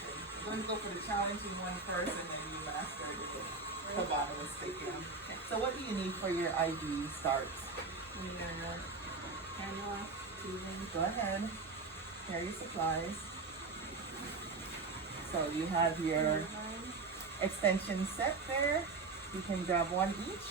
You're going to go for the challenging one first, and then you master the bottom of sticking. Okay. So what do you need for your IV starts? We need our cannula, tubing. Go ahead. Here are your supplies. So you have your extension set there. You can grab one each.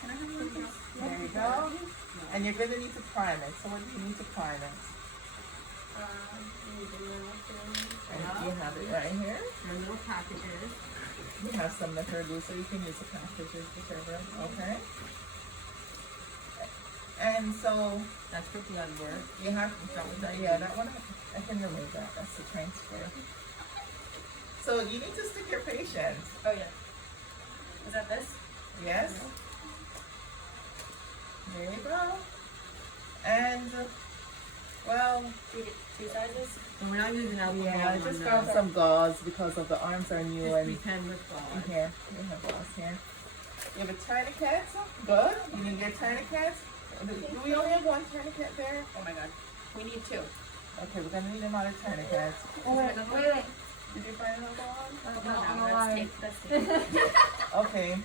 Can I have one? There you go. And you're going to need to prime it. So what do you need to prime it? And you have it right here. Our little packages. You have some that are loose, so you can use the packages, whichever. Okay. And so That's for blood work. you have that one I can remove that. That's the transfer. So you need to stick your patient. Oh yeah. Is that this? Yes. There you go. And well, two sizes? And we're not using alcohol. yeah, I just found some gauze because of the arms are new Just and pretend with gauze. here. You have gauze here. You have a tourniquet. Good. You need your tourniquet. Do we only have one tourniquet there? Oh my god. We need two. Okay, we're gonna need another tourniquet. Wait. Did you find another one? No, that's tape. That's tape. Okay.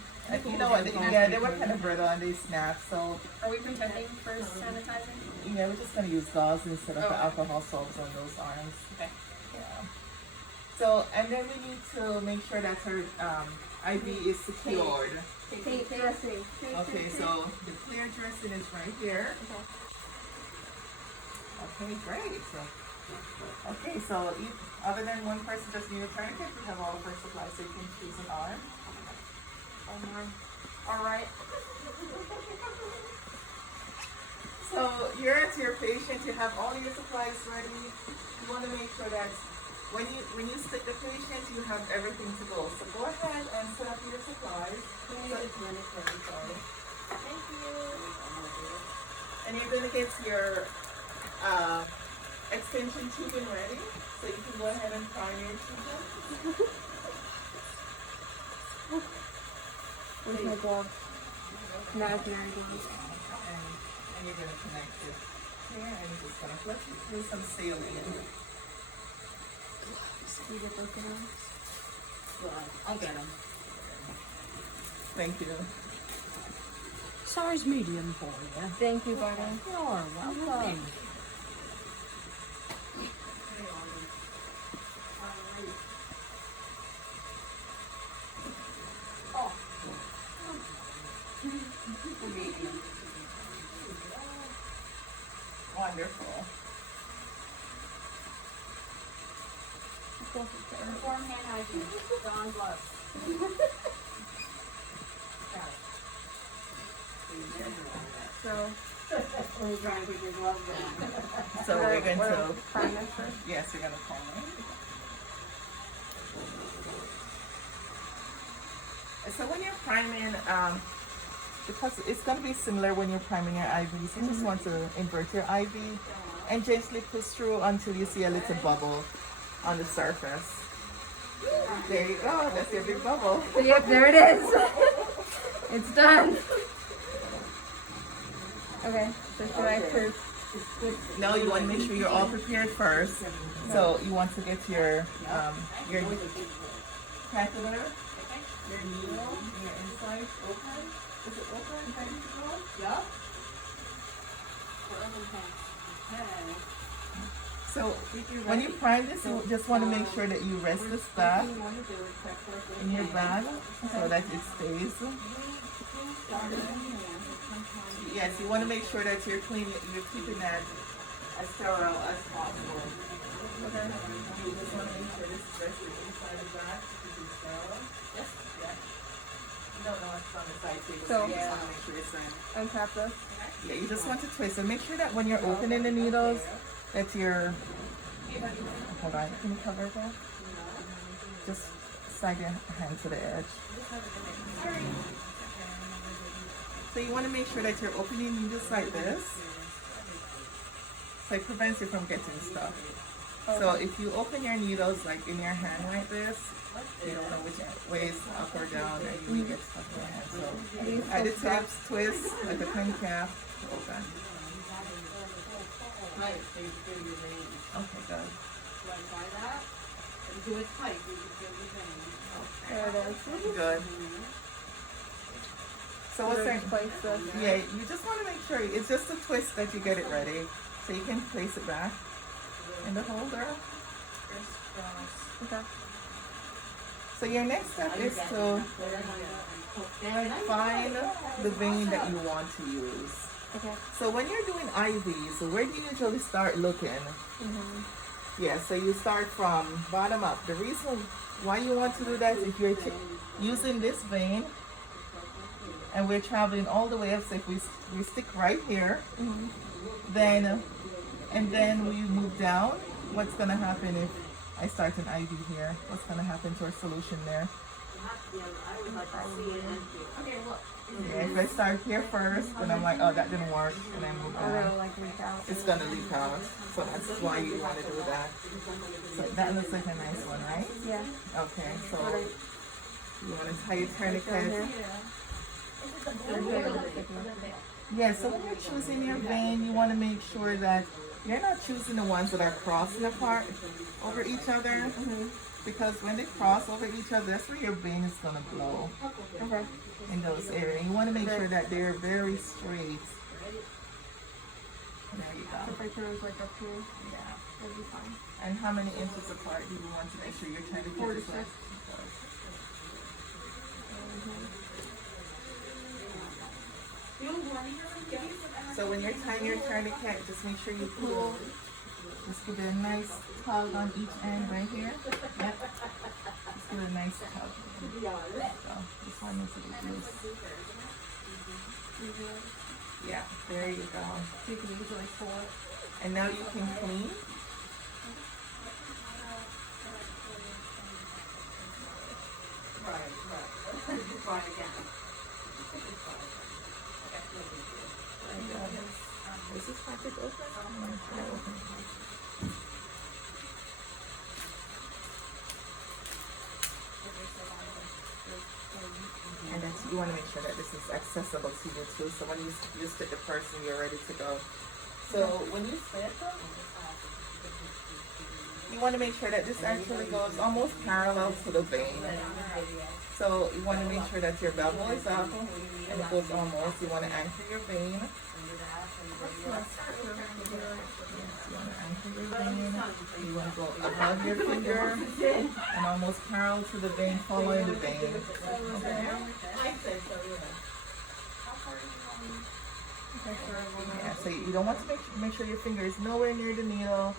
You know what? Yeah, they were kind of brittle and they snapped. So Are we pretending for sanitizing? yeah, we're just gonna use gauze instead of the alcohol swabs on those arms. Okay. Yeah. So and then we need to make sure that her IV is secured. Tape dressing. Okay, so the clear dressing is right here. Okay, great. Okay, so other than one person just need a tourniquet, you have all of her supplies, so you can choose an arm. All right. So you're at your patient, you have all your supplies ready. You want to make sure that when you stick the patient, you have everything to go. So go ahead and set up your supplies. Thank you. And you're going to get your extension tubing ready. So you can go ahead and prime your tubing. Where's my glove? Imaginary glove. And you're going to connect it here, and you're just going to flip it through some sealing. You get those down? I'll get them. Thank you. Size medium for you. Thank you, buddy. You're welcome. Wonderful. Inform hand hygiene. Dawn gloves. So, we're trying to get your gloves on. So we're going to prime it first. yes, you're going to prime it. So when you're priming, because it's going to be similar when you're priming your IVs, you just want to invert your IV and gently push through until you see a little bubble on the surface. There you go. That's your big bubble. Yep, there it is. It's done. Okay, so should I first? No, you want to make sure you're all prepared first. So you want to get your catheter, your needle, and your inside open. Is it open? Ready to go? Yeah. Okay. So when you prime this, you just want to make sure that you rest this back in your bag so that it stays. Yes, you want to make sure that you're keeping that as sterile as possible. Okay. You just want to make sure this rested inside the bag to be sterile. Yes. Yeah. You don't know what's on the side table, so you just want to make sure it's in. Untap this. Yeah, you just want to twist and make sure that when you're opening the needles, that you're. Hold on, can you cover that? Just slide your hand to the edge. So you want to make sure that you're opening needles like this. So it prevents you from getting stuck. So if you open your needles like in your hand like this, you don't know which way is up or down, and you may get stuck in your hand. So at the tips, twist like a pen cap, open. Okay, good. try that. And do it tight, you can feel the vein. There it is. Good. So what's that? Place this. Yeah, you just want to make sure it's just a twist that you get it ready. So you can place it back in the holder. Okay. So your next step is to find the vein that you want to use. Okay. So when you're doing IVs, where do you usually start looking? Yeah, so you start from bottom up. The reason why you want to do that is if you're using this vein and we're traveling all the way up, so if we stick right here, then we move down, what's going to happen if I start an IV here? What's going to happen to our solution there? Yeah, if I start here first, then I'm like, oh, that didn't work, and I move down. Like leak out. It's gonna leak out, so that's why you want to do that. So that looks like a nice one, right? Yeah. Okay, so you want to tie your tourniquet. Yeah, so when you're choosing your vein, you want to make sure that you're not choosing the ones that are crossing apart over each other. Because when they cross over each other, that's where your vein is gonna blow. Okay. In those areas. You want to make sure that they're very straight. There you go. If I chose like up here, Yeah. that'd be fine. And how many inches apart do you want to make sure you're trying to get this? So when you're tying your tourniquet, just make sure you pull. Just give it a nice tug on each end right here. Yep. Just give it a nice tug. So this one needs to be loose. Yeah, there you go. So you can usually pull it. And now you can clean. Is this package open? And that's, you want to make sure that this is accessible to you too. So when you stick the person, you're ready to go. So when you stick, you want to make sure that this actually goes almost parallel to the vein. So you want to make sure that your bevel is up and it goes almost. You want to anchor your vein. You want to anchor your vein. You want to go above your finger and almost parallel to the vein, following the vein. Okay. Yeah, so you don't want to make sure your finger is nowhere near the needle,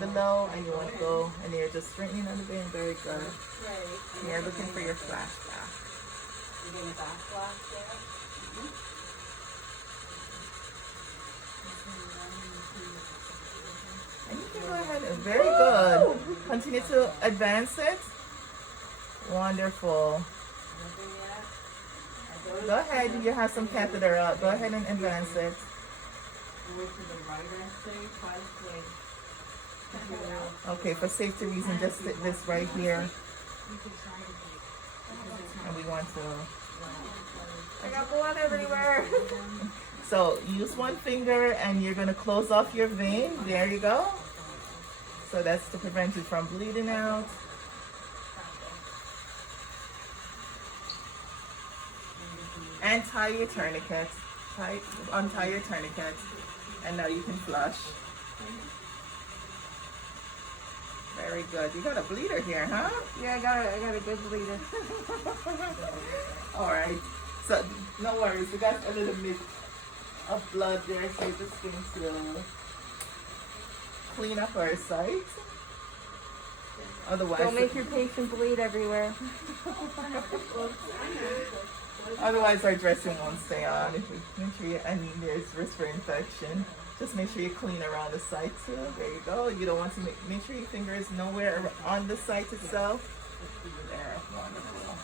below, and you want to go, and you're just straightening on the vein. Very good. And you're looking for your flash back. And you can go ahead and very good. Continue to advance it. Wonderful. Go ahead, you have some catheter up. Go ahead and advance it. Okay, for safety reasons, just stick this right here. And we want to... I got blood everywhere. So use one finger and you're going to close off your vein. There you go. So that's to prevent it from bleeding out. And tie your tourniquet. Untie your tourniquet. And now you can flush. Very good. You got a bleeder here, huh? Yeah, I got a good bleeder. All right. So no worries. We got a little bit of blood there, so we're just going to clean up our site. Otherwise, Don't make your patient bleed everywhere. otherwise our dressing won't stay on. If you make sure you, and there's risk for infection. Just make sure you clean around the site too. There you go. You don't want to make sure your finger is nowhere on the site itself. There, wonderful.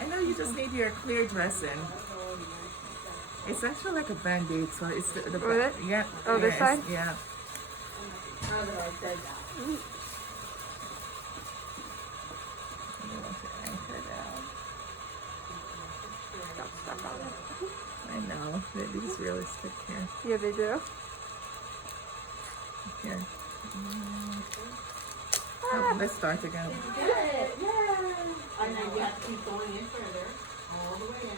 I know you just need your clear dressing. It's actually like a band-aid, so it's the this? yeah. Oh, this side? Yeah. You want to anchor down. stuff on it. I know. These really stick here. Yeah, they do. Here. Oh, let's start again. Get it, yeah. And then you have to keep going in further, all the way in.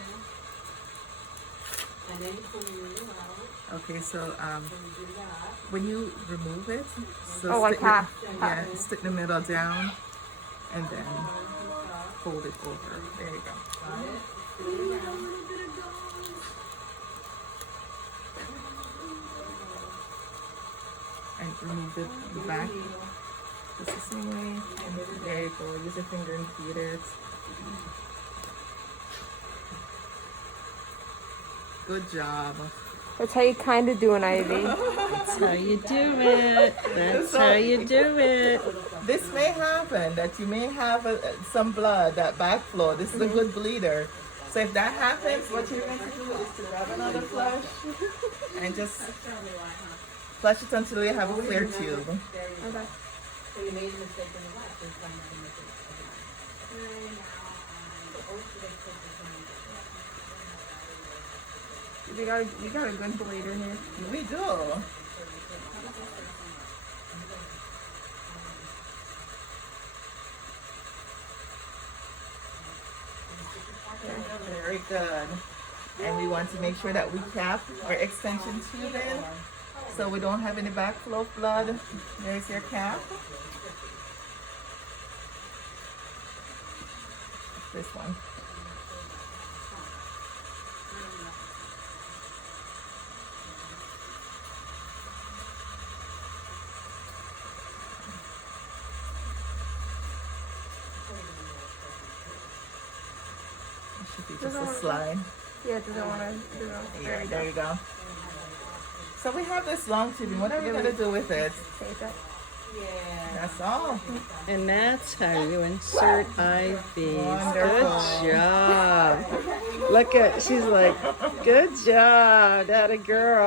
And then you pull your needle out, Okay, so and you do that. when you remove it, so Oh, like stick the- half. yeah, stick the middle down and then fold it over. There you go. Got it? Spin it around. And remove the back just the same way. And there you go. Use your finger and feed it. Good job. That's how you kind of do an Ivy. That's how you do it. That's how you do it. This may happen that you may have some blood, that backflow. This is a good bleeder. So if that happens, what you're going to do is to grab another flush and just flush it until you have a clear tube. Okay. So you made a mistake in the left, this time you make it again. We got a good bleeder here. We do. Very good. And we want to make sure that we cap our extension tube in so we don't have any backflow of blood. There's your cap. This one. It should be just a slide. Yeah, it doesn't want to. Yeah, there you go. So we have this long tubing. What are we gonna do with it? Tape it. That's all. And that's how you insert IVs. Wonderful. Good job. Look at, she's like, good job, that a girl.